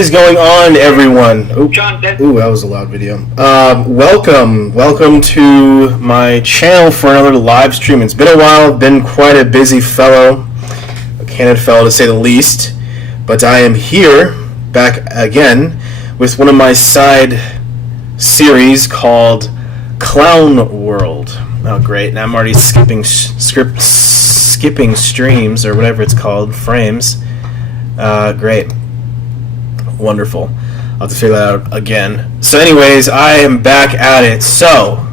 is going on, everyone? Ooh, John, that was a loud video. Welcome to my channel for another live stream. It's been a while. I've been quite a busy fellow, a candid fellow to say the least. But I am here, back again, with one of my side series called Clown World. Oh, great! And I'm already skipping streams or whatever it's called, frames. Great. Wonderful. I'll have to figure that out again. So anyways, I am back at it. So.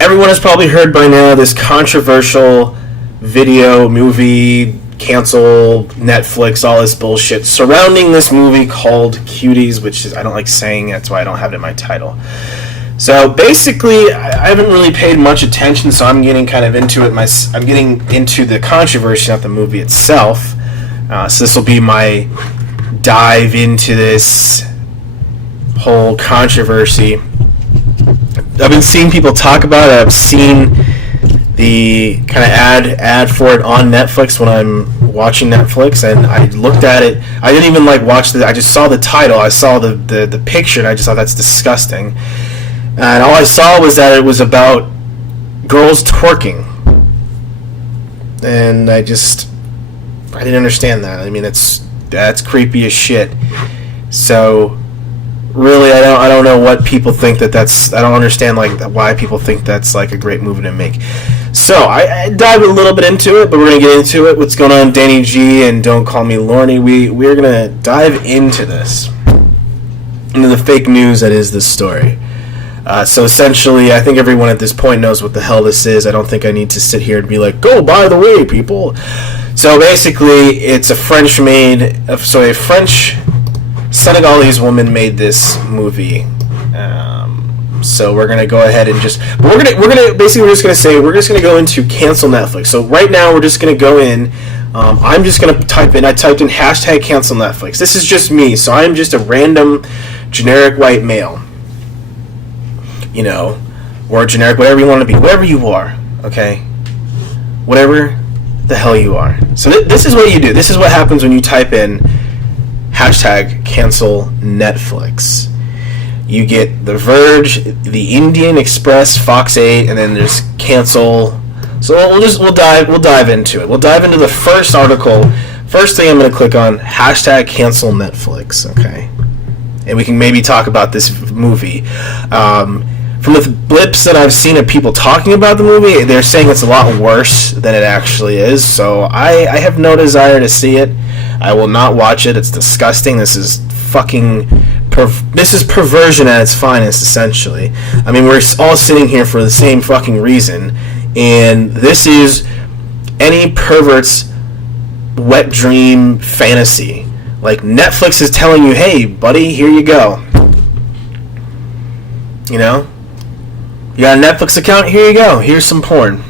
Everyone has probably heard by now this controversial video, movie, cancel, Netflix, all this bullshit surrounding this movie called Cuties, which is, I don't like saying, that's why I don't have it in my title. So basically, I haven't really paid much attention, so I'm getting kind of into it. I'm getting into the controversy, not the movie itself. So this will be my dive into this whole controversy. I've been seeing people talk about it. I've seen the kind of ad for it on Netflix when I'm watching Netflix, and I looked at it. I didn't even watch I just saw the title. I saw the picture, and I just thought that's disgusting. And all I saw was that it was about girls twerking, and I didn't understand that. I mean, that's creepy as shit. So, really, I don't know what people think that's. I don't understand why people think that's a great movie to make. So I dived a little bit into it, but we're gonna get into it. What's going on, Danny G and Don't Call Me Lorne? We're gonna dive into the fake news that is this story. So essentially, I think everyone at this point knows what the hell this is. I don't think I need to sit here and be like, "Go, by the way, people." So basically, it's a French Senegalese woman made this movie. So we're gonna go ahead and we're just gonna go into cancel Netflix. So right now, we're just gonna go in. I'm just gonna type in. I typed in hashtag cancel Netflix. This is just me. So I'm just a random, generic white male. Or generic, whatever you want to be, whatever you are, okay? Whatever the hell you are. So this is what you do. This is what happens when you type in hashtag cancel Netflix. You get The Verge, The Indian Express, Fox 8, and then there's cancel. So we'll dive into it. We'll dive into the first article. First thing I'm going to click on, hashtag cancel Netflix, okay? And we can maybe talk about this movie. From the blips that I've seen of people talking about the movie, they're saying it's a lot worse than it actually is. So I have no desire to see it. I will not watch it. It's disgusting. This is perversion at its finest, essentially. I mean, we're all sitting here for the same fucking reason, and this is any pervert's wet dream fantasy. Netflix is telling you, "Hey, buddy, here you go." You got a Netflix account? Here you go. Here's some porn.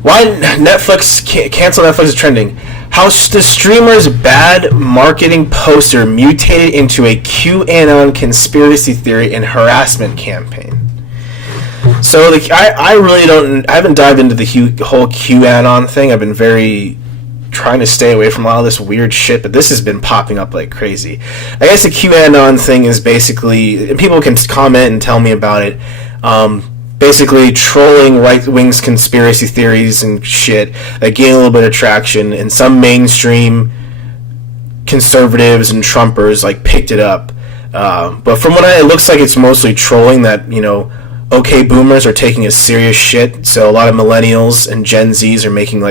Why cancel Netflix is trending. How the streamer's bad marketing poster mutated into a QAnon conspiracy theory and harassment campaign. So I haven't dived into the whole QAnon thing. I've been trying to stay away from all this weird shit, but this has been popping up like crazy. I guess the QAnon thing is basically, people can comment and tell me about it, basically trolling right-wing conspiracy theories and shit that gain a little bit of traction, and some mainstream conservatives and Trumpers picked it up. But from what it looks like, it's mostly trolling that, okay, boomers are taking a serious shit, so a lot of millennials and Gen Zs are making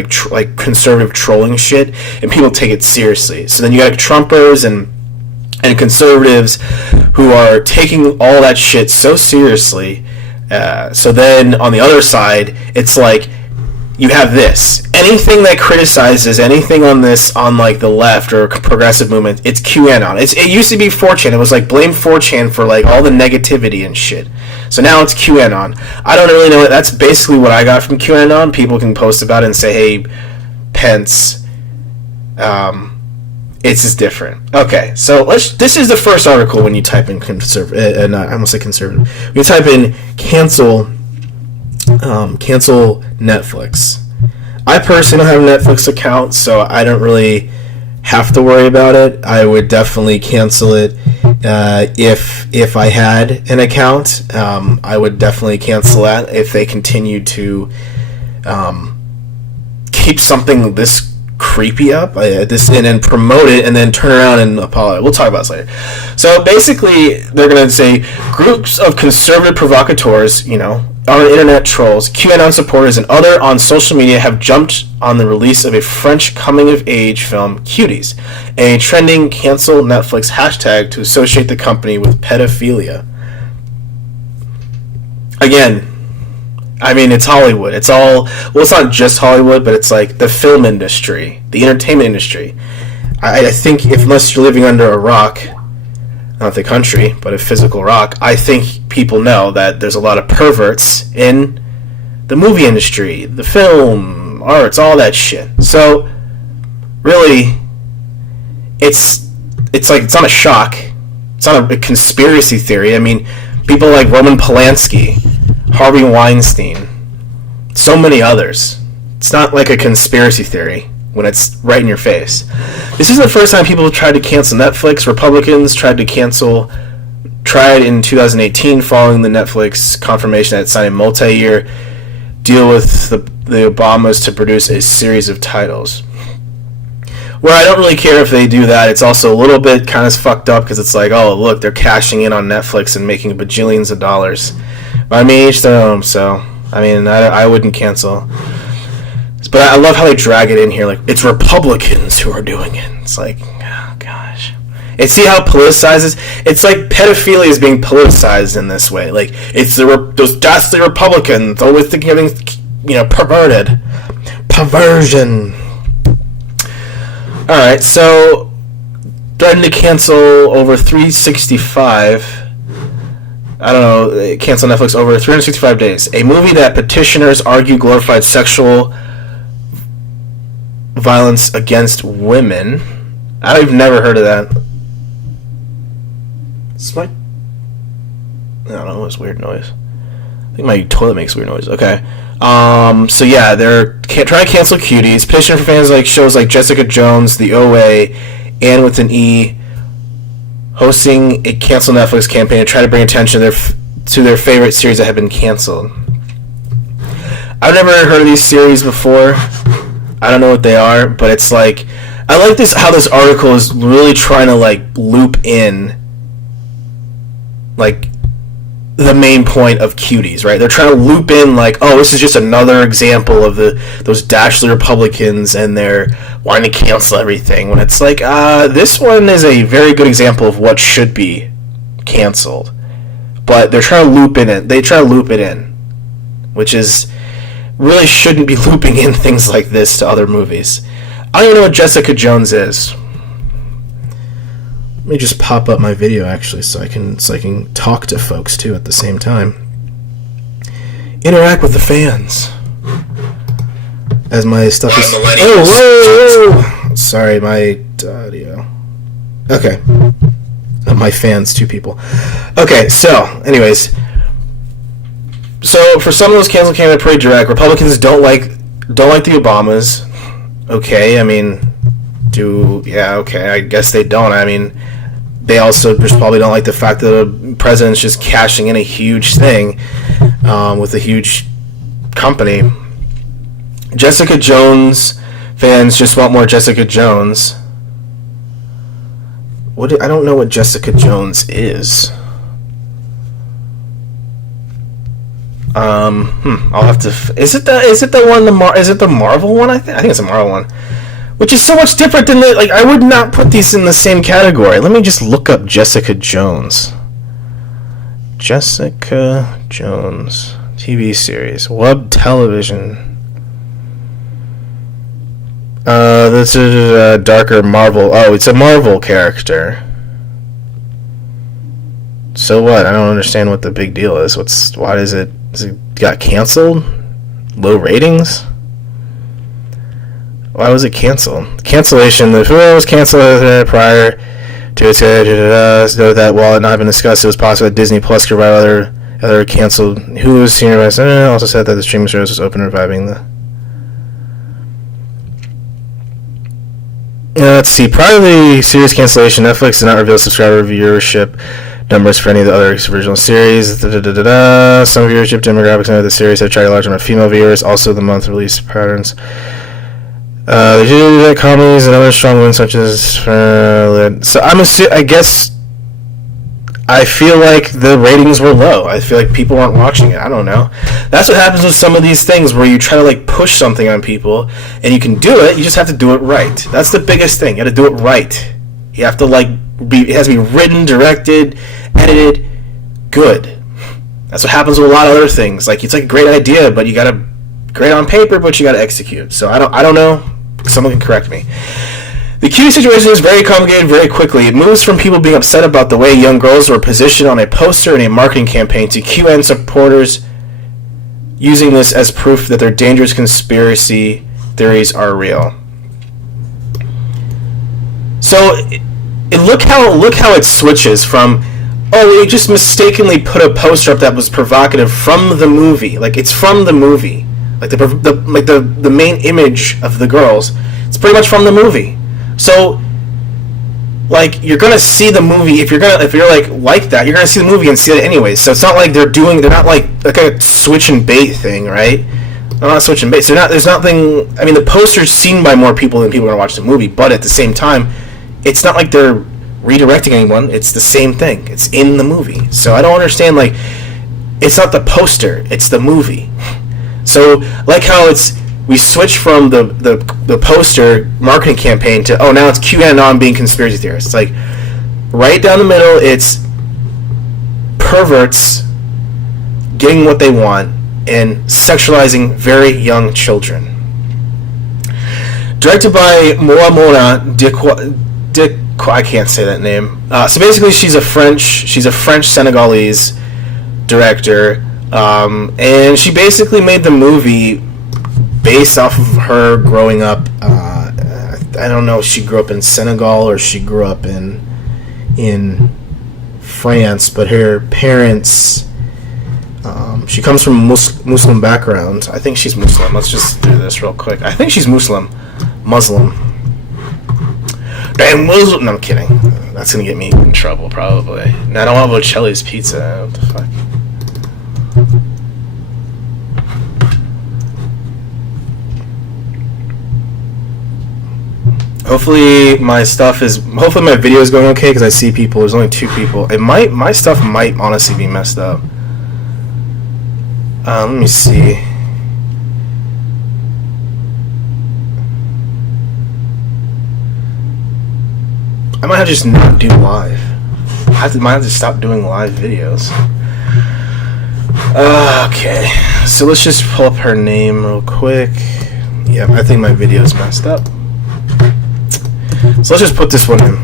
conservative trolling shit, and people take it seriously. So then you got Trumpers and conservatives who are taking all that shit so seriously. So then on the other side, it's you have this. Anything that criticizes anything on the left or progressive movement, it's QAnon. It used to be 4chan. It was blame 4chan for all the negativity and shit. So now it's QAnon. I don't really know. That's basically what I got from QAnon. People can post about it and say, "Hey, Pence, it's just different." Okay, so this is the first article when you type in conservative. I almost say conservative. You type in cancel Netflix. I personally don't have a Netflix account, so I don't really have to worry about it. I would definitely cancel it if I had an account. I would definitely cancel that if they continued to keep something this creepy up, and then promote it, and then turn around and apologize. We'll talk about this later. So basically, they're going to say groups of conservative provocateurs, on internet trolls, QAnon supporters, and other on social media have jumped on the release of a French coming-of-age film, Cuties, a trending cancel Netflix hashtag to associate the company with pedophilia. Again, I mean, it's Hollywood. It's not just Hollywood, but it's like the film industry, the entertainment industry. I think unless you're living under a rock, not the country, but a physical rock, I think people know that there's a lot of perverts in the movie industry, the film, arts, all that shit. So, really, it's not a shock. It's not a conspiracy theory. I mean, people like Roman Polanski, Harvey Weinstein, so many others. It's not like a conspiracy theory when it's right in your face. This isn't the first time people have tried to cancel Netflix. Republicans tried in 2018 following the Netflix confirmation that it signed a multi-year deal with the Obamas to produce a series of titles. Where I don't really care if they do that. It's also a little bit kind of fucked up because it's like, oh, look, they're cashing in on Netflix and making bajillions of dollars. But I mean, each their own, so, I mean, I wouldn't cancel. But I love how they drag it in here, like, it's Republicans who are doing it. It's like, oh, gosh. And see how it politicizes? It's like pedophilia is being politicized in this way. Like, it's those dastardly Republicans always thinking everything's, perverted. Perversion. Alright, so, threatened to cancel over 365... cancel Netflix over 365 days. A movie that petitioners argue glorified sexual violence against women. I've never heard of that. I don't know, it's weird noise. I think my toilet makes weird noise. Okay. So yeah, they're trying to cancel Cuties. Petition for fans like shows like Jessica Jones, The OA, and with an E, hosting a cancel Netflix campaign to try to bring attention to their favorite series that have been canceled. I've never heard of these series before. I don't know what they are, but it's like, I like how this article is really trying to like loop in like the main point of Cuties, right? They're trying to loop in like, oh, this is just another example of those dastardly Republicans and they're wanting to cancel everything, when it's like, this one is a very good example of what should be canceled. But they're trying to loop in it. They try to loop it in, which is really shouldn't be looping in things like this to other movies. I don't even know what Jessica Jones is. Let me just pop up my video actually so I can talk to folks too at the same time. Interact with the fans. As my stuff is... Oh, whoa! Sorry, my audio. Okay. My fans, 2 people. Okay, so, anyways. So, for some of those cancel candidates, pretty direct. Republicans don't like the Obamas. Okay, I mean, okay, I guess they don't. I mean, they also just probably don't like the fact that the president's just cashing in a huge thing with a huge company. Jessica Jones fans just want more Jessica Jones. I don't know what Jessica Jones is. I'll have to. Is it the one? Is it the Marvel one? I think it's a Marvel one, which is so much different than the. Like, I would not put these in the same category. Let me just look up Jessica Jones. Jessica Jones TV series, web television. This is a darker Marvel. Oh, it's a Marvel character. So what? I don't understand what the big deal is. Why is it got canceled? Low ratings? Why was it canceled? Cancellation. The film was canceled prior to its note that while it not been discussed, it was possible that Disney Plus could provide other canceled Hulu's senior vice also said that the streaming service was open, reviving the. Let's see. Prior to the series cancellation, Netflix did not reveal subscriber viewership numbers for any of the other original series. Some viewership demographics of the series have tried a large number of female viewers. Also, the month release patterns. They do comedies and other strong ones such as. So I guess. I feel like the ratings were low. I feel like people weren't watching it. I don't know. That's what happens with some of these things where you try to like push something on people, and you can do it. You just have to do it right. That's the biggest thing. You got to do it right. You have to it has to be written, directed, edited, good. That's what happens with a lot of other things. Like it's like a great idea, but you got to great on paper, but you got to execute. So I don't know. Someone can correct me. The Cutie situation is very complicated very quickly. It moves from people being upset about the way young girls were positioned on a poster in a marketing campaign to QN supporters using this as proof that their dangerous conspiracy theories are real. So, look how it switches from, oh, we just mistakenly put a poster up that was provocative from the movie. Like, it's from the movie. Like, the main image of the girls, it's pretty much from the movie. So, like, you're gonna see the movie if you're like that, you're gonna see the movie and see it anyways. So it's not like they're not like a switch and bait thing, right? They're not switch and bait. So there's nothing. I mean, the poster's seen by more people than people are gonna watch the movie, but at the same time, it's not like they're redirecting anyone. It's the same thing. It's in the movie. So I don't understand. Like, it's not the poster. It's the movie. So like how we switch from the poster marketing campaign to, oh, now it's QAnon being conspiracy theorists. It's like, right down the middle, it's perverts getting what they want and sexualizing very young children. Directed by Moamona I can't say that name. So basically, she's a French Senegalese director, and she basically made the movie based off of her growing up. I don't know if she grew up in Senegal or she grew up in France, but her parents, she comes from Muslim background. I think she's Muslim. Let's just do this real quick. I think she's Muslim. Damn Muslim. No, I'm kidding. That's gonna get me in trouble probably. No, I don't want Bocelli's pizza. What the fuck? Hopefully my video is going okay because I see people. There's only 2 people. My stuff might honestly be messed up. Let me see. I might have to just not do live. Might have to stop doing live videos. Okay, so let's just pull up her name real quick. Yep, I think my video is messed up. So let's just put this one in.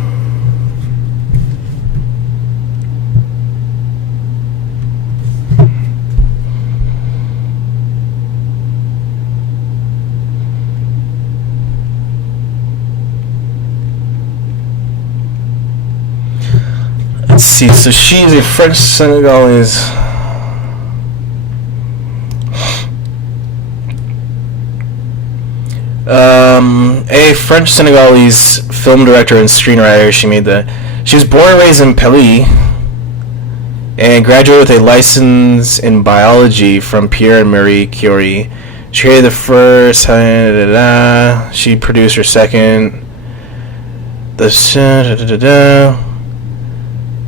Let's see, so she's a French Senegalese. A French Senegalese film director and screenwriter. She was born and raised in Paris and graduated with a license in biology from Pierre and Marie Curie. She created the first. She produced her second.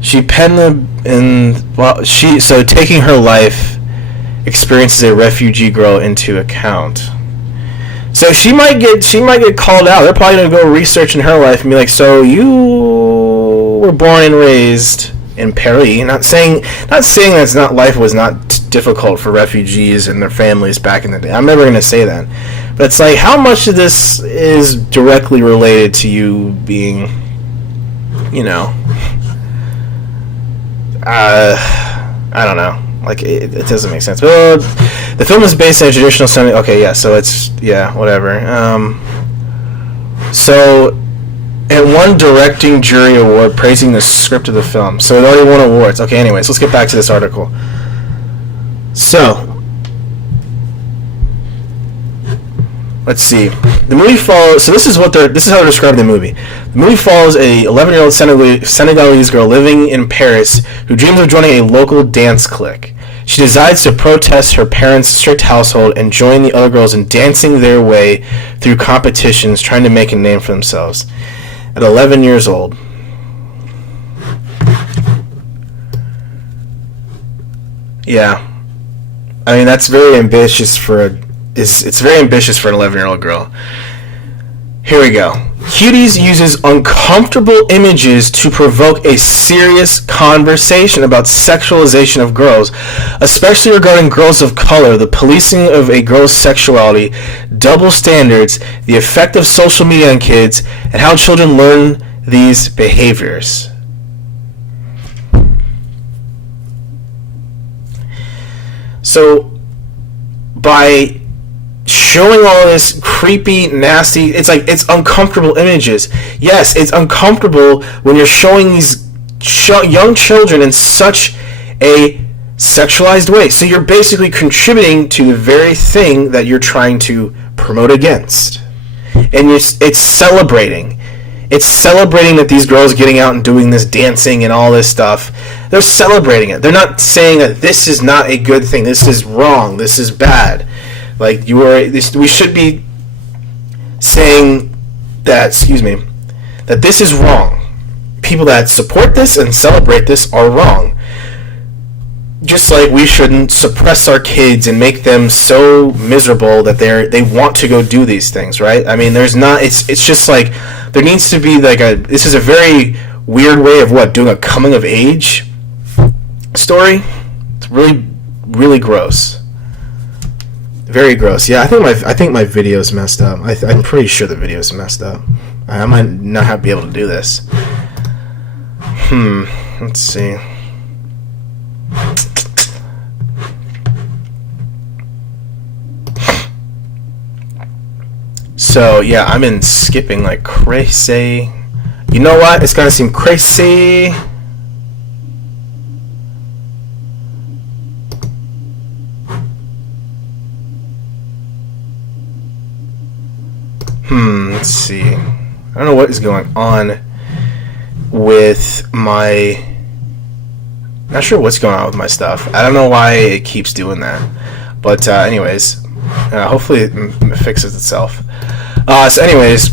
She penned taking her life experiences a refugee girl into account. So she might get called out. They're probably gonna go researching her life and be like, "So you were born and raised in Paris." Not saying life was not difficult for refugees and their families back in the day. I'm never gonna say that, but it's like, how much of this is directly related to you being, I don't know. Like, it doesn't make sense. Well, the film is based on a traditional Sunday. Okay, yeah, so whatever. So, it won Directing Jury Award praising the script of the film. So, it already won awards. Okay, anyways, let's get back to this article. So, let's see. The movie follows. So this is how they're describing the movie. The movie follows a 11-year-old Senegalese girl living in Paris who dreams of joining a local dance clique. She decides to protest her parents' strict household and join the other girls in dancing their way through competitions, trying to make a name for themselves. At 11 years old. Yeah, I mean that's very ambitious it's very ambitious for an 11-year-old girl. Here we go. Cuties uses uncomfortable images to provoke a serious conversation about sexualization of girls, especially regarding girls of color, the policing of a girl's sexuality, double standards, the effect of social media on kids, and how children learn these behaviors. So, by showing all this creepy, nasty, it's uncomfortable images. Yes, it's uncomfortable when you're showing these young children in such a sexualized way. So you're basically contributing to the very thing that you're trying to promote against. And it's celebrating. It's celebrating that these girls getting out and doing this dancing and all this stuff. They're celebrating it. They're not saying that this is not a good thing. This is wrong. This is bad. Like we should be saying that, that this is wrong. People that support this and celebrate this are wrong. Just like we shouldn't suppress our kids and make them so miserable that they want to go do these things, right? I mean, it's just like there needs to be this is a very weird way of doing a coming of age story. It's really, really gross. Very gross. Yeah, I think my video's messed up. I'm pretty sure the video's messed up. I might not be able to do this. Let's see. So yeah, I'm in skipping like crazy. You know what? It's gonna seem crazy. Let's see. I don't know what is going on with my... Not sure what's going on with my stuff. I don't know why it keeps doing that. But anyways, hopefully it fixes itself. So anyways,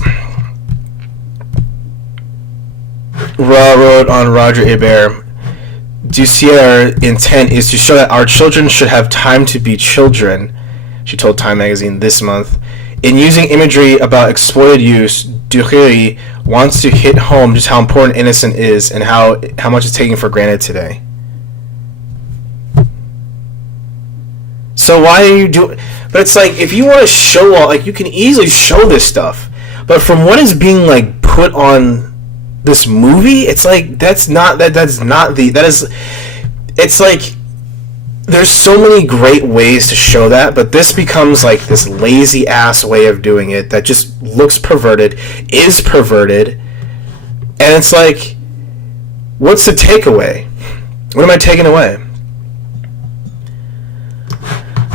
wrote on Roger Ebert, Dussier intent is to show that our children should have time to be children, she told Time magazine this month. In using imagery about exploited use, Dussier wants to hit home just how important innocence is and how much it's taken for granted today. So why are you doing... But it's like, if you want to show all... Like, you can easily show this stuff. But from what is being, like, put on this movie, it's like, that's not... That is... It's like... There's so many great ways to show that, but this becomes, like, this lazy-ass way of doing it that just looks perverted, is perverted, and it's like, what's the takeaway? What am I taking away?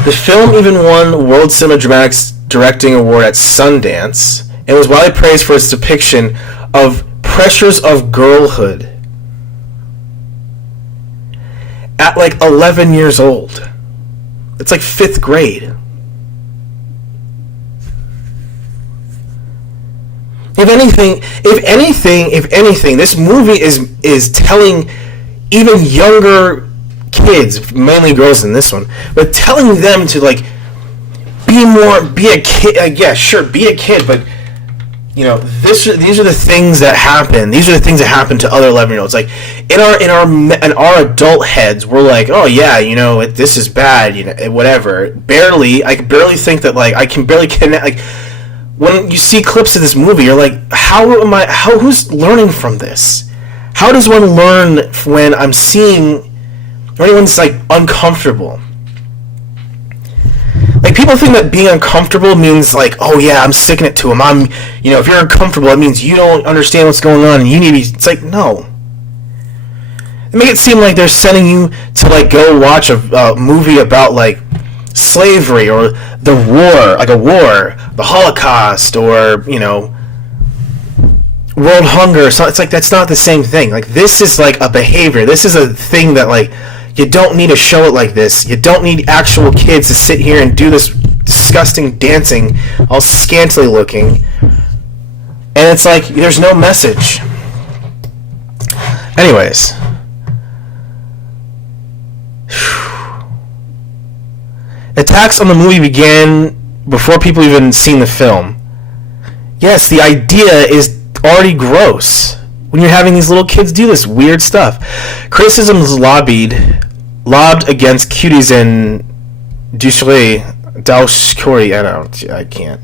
The film even won World Cinema Dramatics Directing Award at Sundance and was widely praised for its depiction of pressures of girlhood at like 11 years old. It's like 5th grade. If anything, this movie is telling even younger kids, mainly girls in this one, but telling them to like be a kid. Yeah, sure, be a kid, but you know, these are the things that happen. These are the things that happen to other 11-year-olds. Like in our adult heads, we're like, oh yeah, you know, this is bad, you know, whatever. I can barely think that, like, I can barely connect. Like when you see clips of this movie, you're like, who's learning from this? How does one learn when I'm seeing anyone's like uncomfortable? Like, people think that being uncomfortable means like, oh yeah, I'm sticking it to him. If you're uncomfortable, it means you don't understand what's going on and you need to be. It's like, no. They make it seem like they're sending you to like go watch a movie about like slavery or the war, like a war, the Holocaust, or world hunger. So it's like that's not the same thing. Like this is like a behavior. This is a thing that like you don't need to show it like this. You don't need actual kids to sit here and do this disgusting dancing, all scantily looking. And it's like there's no message. Anyways. Attacks on the movie began before people even seen the film. Yes, the idea is already gross when you're having these little kids do this weird stuff. Criticisms lobbed against Cuties and I can't.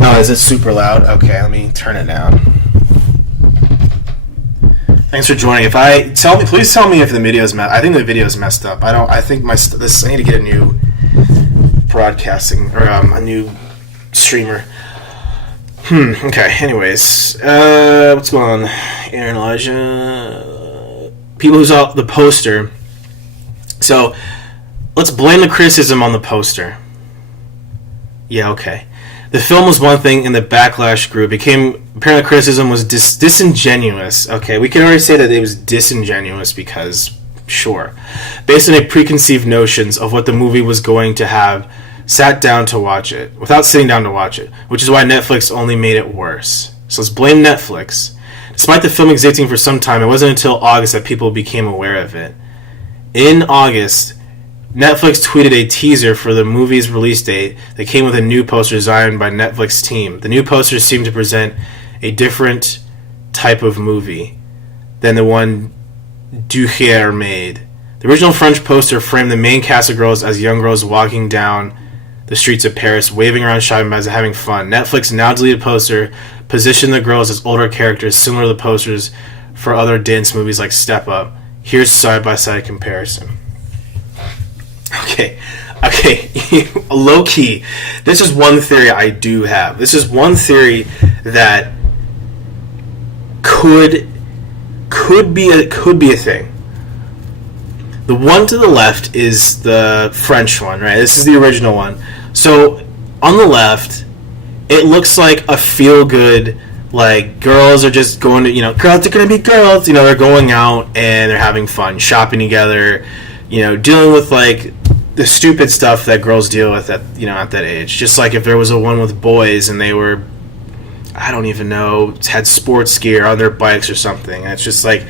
Oh, is it super loud? Okay, let me turn it down. Thanks for joining. Please tell me if the video's I think the video's messed up. I need to get a new broadcasting or a new streamer. Okay. Anyways, what's going on? Aaron Elijah. People who saw the poster. So, let's blame the criticism on the poster. Yeah. Okay. The film was one thing, and the backlash grew. Apparently criticism was disingenuous. Okay, we can already say that it was disingenuous because, sure. Based on preconceived notions of what the movie was going to have, sat down to watch it, without sitting down to watch it, which is why Netflix only made it worse. So let's blame Netflix. Despite the film existing for some time, it wasn't until August that people became aware of it. In August, Netflix tweeted a teaser for the movie's release date that came with a new poster designed by Netflix team. The new poster seemed to present a different type of movie than the one Duchier made. The original French poster framed the main cast of girls as young girls walking down the streets of Paris, waving around shopping bags and having fun. Netflix now deleted poster, positioned the girls as older characters similar to the posters for other dance movies like Step Up. Here's side-by-side comparison. Okay, low key. This is one theory I do have. This is one theory that could be a thing. The one to the left is the French one, right? This is the original one. So on the left, it looks like a feel-good, like girls are just going to, girls are gonna be girls. They're going out and they're having fun, shopping together, dealing with like the stupid stuff that girls deal with at that age. Just like if there was a one with boys and they were, I don't even know, had sports gear on their bikes or something. And it's just like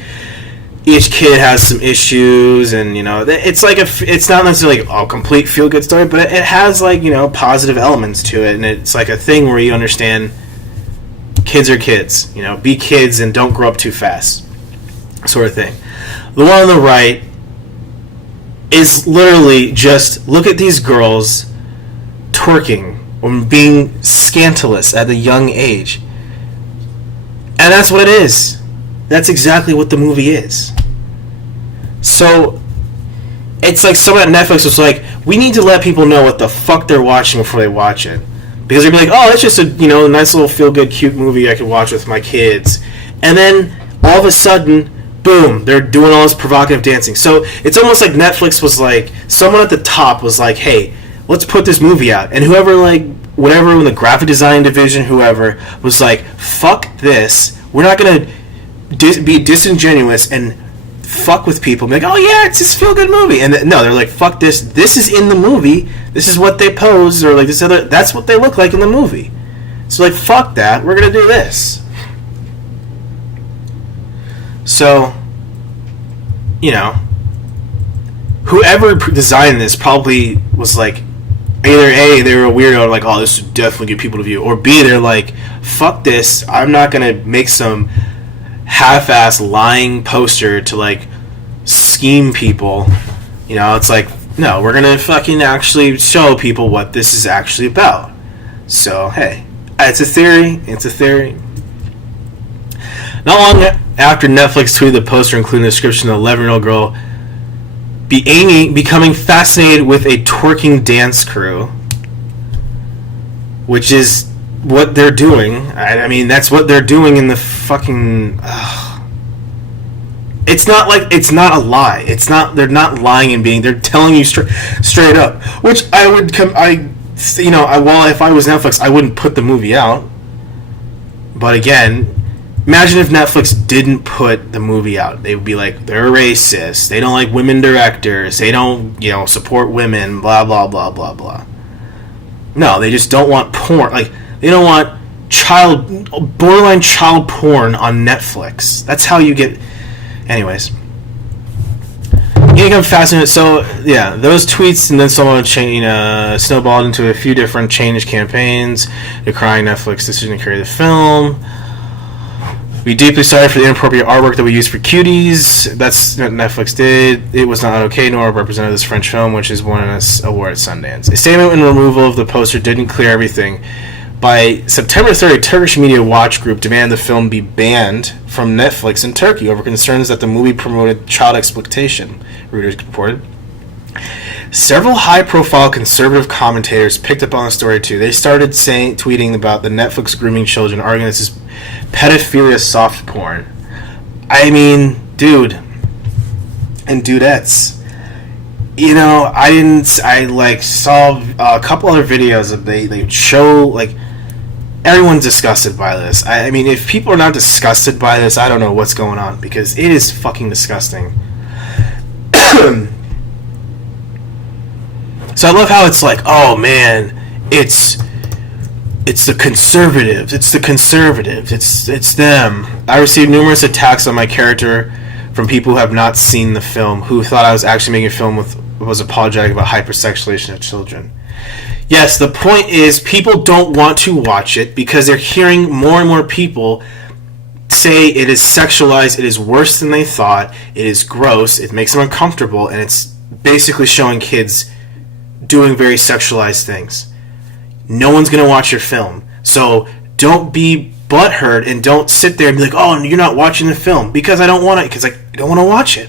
each kid has some issues, and it's like it's not necessarily a complete feel good story, but it has like positive elements to it, and it's like a thing where you understand kids are kids. Be kids and don't grow up too fast, sort of thing. The one on the right is literally just look at these girls twerking or being scandalous at a young age. And that's what it is. That's exactly what the movie is. So it's like someone at Netflix was like, we need to let people know what the fuck they're watching before they watch it. Because they'd be like, oh, it's just a nice little feel-good, cute movie I can watch with my kids. And then all of a sudden, boom, they're doing all this provocative dancing. So it's almost like Netflix was like, someone at the top was like, hey, let's put this movie out. And whoever, like, whatever in the graphic design division, whoever, was like, fuck this. We're not going to be disingenuous and fuck with people. And be like, oh yeah, it's this feel-good movie. And no, they're like, fuck this. This is in the movie. This is what they pose, or like this other, that's what they look like in the movie. So like, fuck that. We're going to do this. So, whoever designed this probably was like, either A, they were a weirdo, like, oh, this would definitely get people to view, or B, they're like, fuck this, I'm not going to make some half-ass lying poster to, like, scheme people. It's like, no, we're going to fucking actually show people what this is actually about. So, hey, it's a theory. Not long after Netflix tweeted the poster, including the description of the 11-year-old girl becoming fascinated with a twerking dance crew, which is what they're doing. I mean, that's what they're doing in the fucking... It's not like it's not a lie. It's not. They're not lying and being. They're telling you straight up. Which I would come. Well, if I was Netflix, I wouldn't put the movie out. But again, imagine if Netflix didn't put the movie out. They would be like, they're racist. They don't like women directors. They don't, support women. Blah blah blah blah blah. No, they just don't want porn. Like they don't want borderline child porn on Netflix. That's how you get. Anyways, I'm fascinated. So yeah, those tweets and then someone snowballed into a few different change campaigns, decrying Netflix's decision to carry the film. We deeply sorry for the inappropriate artwork that we used for Cuties. That's what Netflix did. It was not okay, nor represented this French film, which has won an award at Sundance. A statement and removal of the poster didn't clear everything. By September 3rd, a Turkish media watch group demanded the film be banned from Netflix in Turkey over concerns that the movie promoted child exploitation, Reuters reported. Several high-profile conservative commentators picked up on the story too. They started tweeting about the Netflix grooming children, arguing this is pedophilia soft porn. I mean, dude, and dudettes. I saw a couple other videos that they show, everyone's disgusted by this. I mean, if people are not disgusted by this, I don't know what's going on, because it is fucking disgusting. So I love how it's like, oh man, it's the conservatives, it's them. I received numerous attacks on my character from people who have not seen the film, who thought I was actually making a film was apologetic about hypersexualization of children. Yes, the point is people don't want to watch it because they're hearing more and more people say it is sexualized, it is worse than they thought, it is gross, it makes them uncomfortable, and it's basically showing kids doing very sexualized things. No one's going to watch your film. So don't be butthurt and don't sit there and be like, oh, you're not watching the film. Because I don't want to, because I don't want to watch it.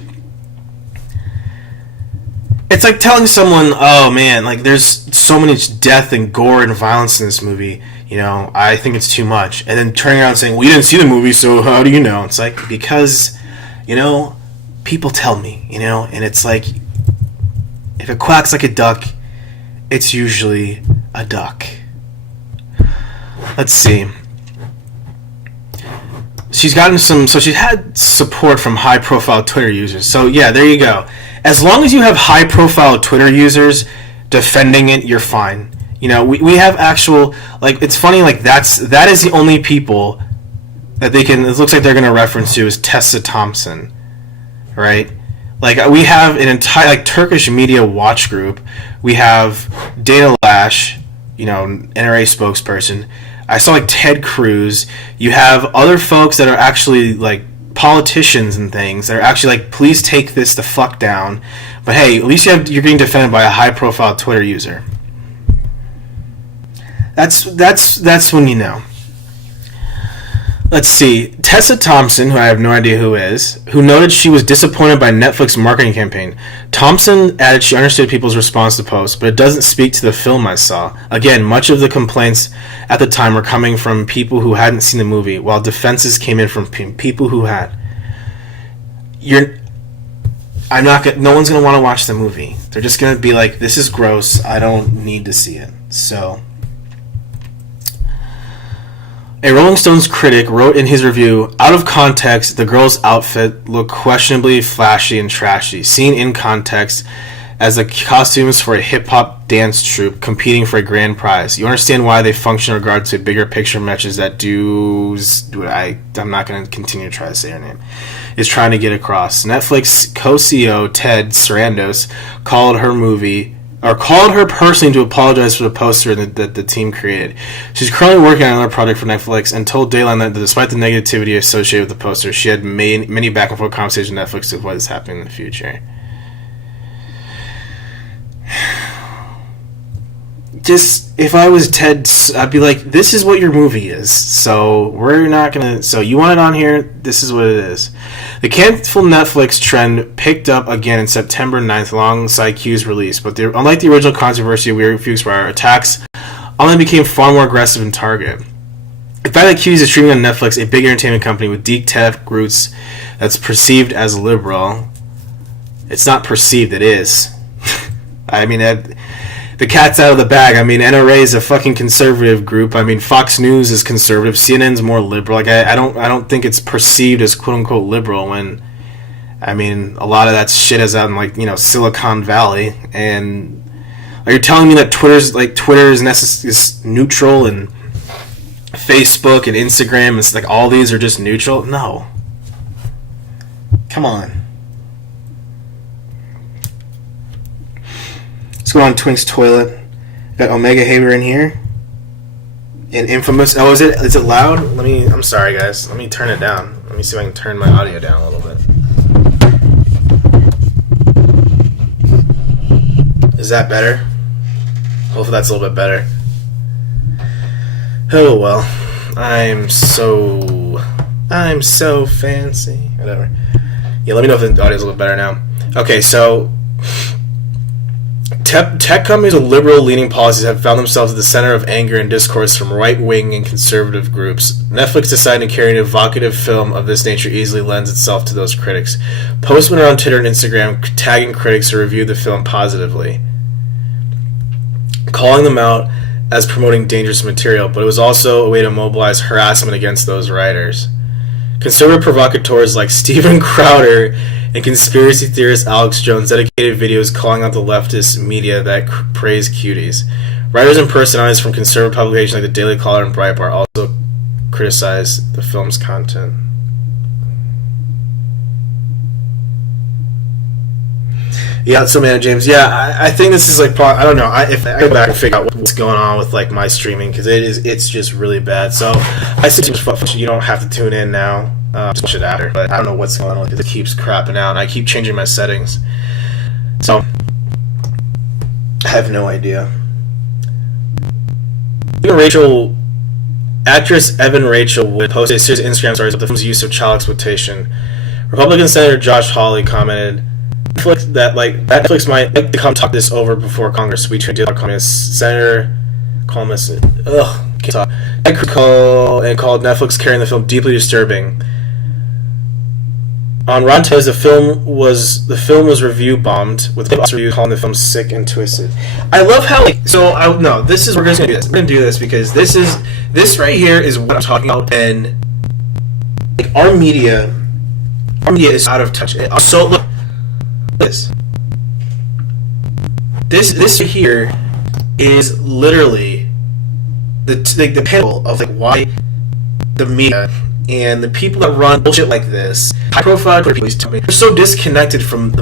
It's like telling someone, oh man, there's so much death and gore and violence in this movie, I think it's too much. And then turning around and saying, we didn't see the movie, so how do you know? It's like, because, people tell me, and it's like, if it quacks like a duck, it's usually a duck. Let's see. She's gotten she's had support from high-profile Twitter users. So yeah, there you go. As long as you have high-profile Twitter users defending it, you're fine. We have actual, it's funny, that is the only people that they can, it looks like they're going to reference to is Tessa Thompson, right? We have an entire, Turkish media watch group. We have Dana Lash, NRA spokesperson. I saw Ted Cruz. You have other folks that are actually politicians and things that are actually please take this the fuck down. But hey, at least you're getting defended by a high-profile Twitter user. That's when you know. Let's see. Tessa Thompson, who I have no idea who is, who noted she was disappointed by Netflix marketing campaign. Thompson added she understood people's response to posts, but it doesn't speak to the film I saw. Again, much of the complaints at the time were coming from people who hadn't seen the movie, while defenses came in from people who had. No one's going to want to watch the movie. They're just going to be like, this is gross, I don't need to see it. So... A Rolling Stones critic wrote in his review, out of context, the girl's outfit looked questionably flashy and trashy, seen in context as the costumes for a hip-hop dance troupe competing for a grand prize. You understand why they function in regard to bigger picture messages that I'm not going to continue to try to say her name, is trying to get across. Netflix co-CEO Ted Sarandos called her personally to apologize for the poster that the team created. She's currently working on another project for Netflix and told Dayline that despite the negativity associated with the poster, she had made many back and forth conversations with Netflix to avoid this happening in the future. Just, if I was Ted, I'd be like, this is what your movie is, so we're not gonna, so you want it on here, this is what it is. The canceled Netflix trend picked up again in September 9th alongside Q's release, but unlike the original controversy of Weird Fuchs, where attacks only became far more aggressive and targeted. The fact that Cuties is streaming on Netflix, a big entertainment company with deep tech roots that's perceived as liberal. It's not perceived, it is. I mean, the cat's out of the bag. I mean, NRA is a fucking conservative group. I mean, Fox News is conservative. CNN's more liberal. Like, I don't think it's perceived as quote unquote liberal when, I mean, a lot of that shit is out in, like, you know, Silicon Valley. And you're telling me that Twitter is neutral, and Facebook and Instagram and like all these are just neutral? No. Come on. Let's go on Twink's toilet. Got Omega Haber in here. And Infamous. Oh, is it loud? I'm sorry, guys. Let me turn it down. Let me see if I can turn my audio down a little bit. Is that better? Hopefully that's a little bit better. Oh well. I'm so fancy. Whatever. Yeah, let me know if the audio's a little better now. Okay, so tech companies with liberal-leaning policies have found themselves at the center of anger and discourse from right-wing and conservative groups. Netflix deciding to carry an evocative film of this nature easily lends itself to those critics. Posts went around Twitter and Instagram tagging critics who reviewed the film positively, calling them out as promoting dangerous material, but it was also a way to mobilize harassment against those writers. Conservative provocateurs like Steven Crowder and conspiracy theorist Alex Jones dedicated videos calling out the leftist media that praise Cuties. Writers and personalities from conservative publications like the Daily Caller and Breitbart also criticized the film's content. Yeah, so man, James. Yeah, I think this is like I don't know. If I go back and figure out what's going on with like my streaming, because it's just really bad. So I suggest you don't have to tune in now. Watch it after. But I don't know what's going on because it keeps crapping out, and I keep changing my settings. So I have no idea. Actress Evan Rachel Wood posted a series of Instagram stories of the film's use of child exploitation. Republican Senator Josh Hawley commented Netflix might like to come talk this over before Congress. We tweeted our communist senator columnist can't talk. And called Netflix carrying the film deeply disturbing. On Rotten Tomatoes, the film was review bombed, with reviews calling the film sick and twisted. I love how we're gonna do this. We're gonna do this because this right here is what I'm talking about, and like our media is out of touch. So look. This right here is literally the pinnacle of like why the media and the people that run bullshit like this, high profile people, they're so disconnected from the